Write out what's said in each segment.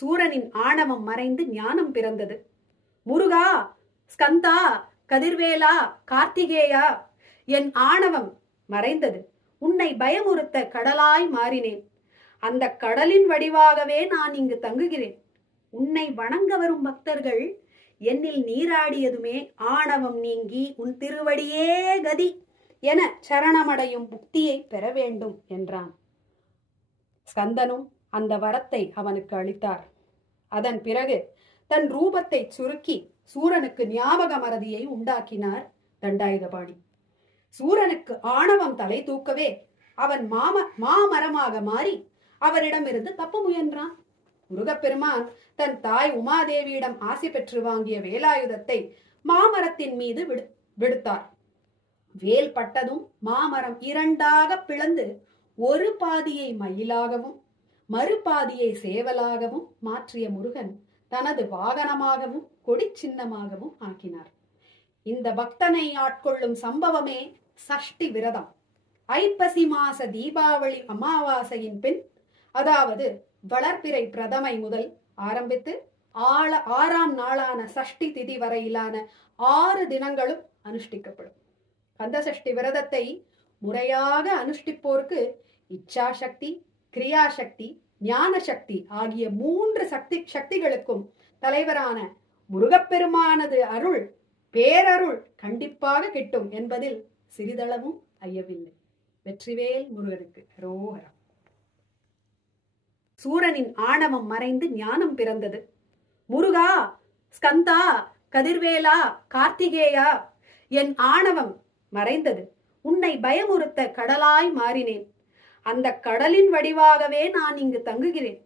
சூரனின் ஆணவம் மறைந்து ஞானம் பிறந்தது. முருகா, ஸ்கந்தா, கதிர்வேலா, கார்த்திகேயா, என் ஆணவம் மறைந்தது. உன்னை பயமுறுத்த கடலாய் மாறினேன். அந்த கடலின் வடிவாகவே நான் இங்கு தங்குகிறேன். உன்னை வணங்க வரும் பக்தர்கள் என்னில் நீராடியதுமே ஆணவம் நீங்கி உன் திருவடியே கதி என சரணமடையும் புக்தியை பெற வேண்டும் என்றான். ஸ்கந்தனும் அந்த வரத்தை அவனுக்கு அளித்தார். அதன் பிறகு தன் ரூபத்தை சுருக்கி சூரனுக்கு ஞாபக மறதியை உண்டாக்கினார் தண்டாயுதபாணி. சூரனுக்கு ஆணவம் தலை தூக்கவே அவன் மாமரமாக மாறி அவரிடமிருந்து தப்ப முயன்றான். முருகப்பெருமான் தன் தாய் உமாதேவியிடம் ஆசை பெற்று வாங்கிய வேலாயுதத்தை மாமரத்தின் மீது விடுத்தார். வேல் பட்டதும் மாமரம் இரண்டாக பிளந்து ஒரு பாதியை மயிலாகவும் மறுபாதியை சேவலாகவும் மாற்றிய முருகன் தனது வாகனமாகவும் கொடி சின்னமாகவும் ஆக்கினார். இந்த பக்தனை ஆட்கொள்ளும் சம்பவமே சஷ்டி விரதம். ஐப்பசி மாச தீபாவளி அமாவாசையின் பின், அதாவது வளர்பிறை பிரதமை முதல் ஆரம்பித்து 6ஆம் நாளான சஷ்டி திதி வரையிலான 6 தினங்களும் அனுஷ்டிக்கப்படும். கந்த சஷ்டி விரதத்தை முறையாக அனுஷ்டிப்போருக்கு இச்சாசக்தி, கிரியாசக்தி, ஞான சக்தி ஆகிய 3 சக்திகளுக்கும் தலைவரான முருகப்பெருமானது அருள், பேரருள் கண்டிப்பாக கிட்டும் என்பதில் சிறிதளவும் ஐயவில்லை. வெற்றிவேல் முருகனுக்கு அரோகரா. சூரனின் ஆணவம் மறைந்து ஞானம் பிறந்தது. முருகா, ஸ்கந்தா, கதிர்வேலா, கார்த்திகேயா, என் ஆணவம் மறைந்தது. உன்னை பயமுறுத்த கடலாய் மாறினேன். அந்த கடலின் வடிவாகவே நான் இங்கு தங்குகிறேன்.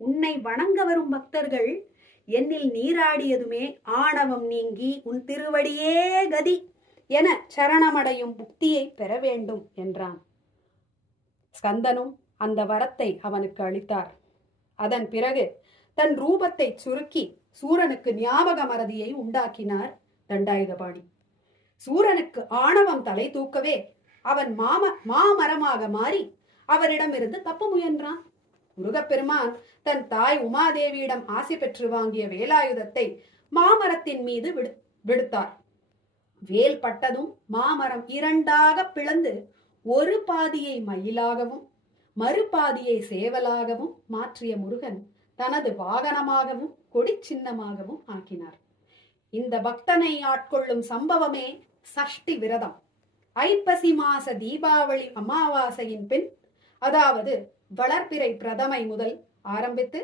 உன்னை வணங்க வரும் பக்தர்கள் என்னில் நீராடியதுமே ஆணவம் நீங்கி உன் திருவடியே கதி என சரணமடையும் புக்தியை பெற வேண்டும் என்றான். ஸ்கந்தனும் அந்த வரத்தை அவனுக்கு அளித்தார். அதன் பிறகு தன் ரூபத்தை சுருக்கி சூரனுக்கு ஞாபக மறதியை உண்டாக்கினார் தண்டாயுதபாணி. சூரனுக்கு ஆணவம் தலை தூக்கவே அவன் மாமரமாக மாறி அவரிடமிருந்து தப்ப முயன்றான். முருகப்பெருமான் தன் தாய் உமாதேவியிடம் ஆசை பெற்று வாங்கிய வேலாயுதத்தை மாமரத்தின் மீது விடுத்தார். வேல் பட்டதும் மாமரம் இரண்டாக பிளந்து ஒரு பாதியை மயிலாகவும் மறுபாதியை சேவலாகவும் மாற்றிய முருகன் தனது வாகனமாகவும் கொடி சின்னமாகவும் ஆக்கினார். இந்த பக்தனை ஆட்கொள்ளும் சம்பவமே சஷ்டி விரதம். ஐப்பசி மாச தீபாவளி அமாவாசையின் பின், அதாவது வளர்பிறை பிரதமை முதல் ஆரம்பித்து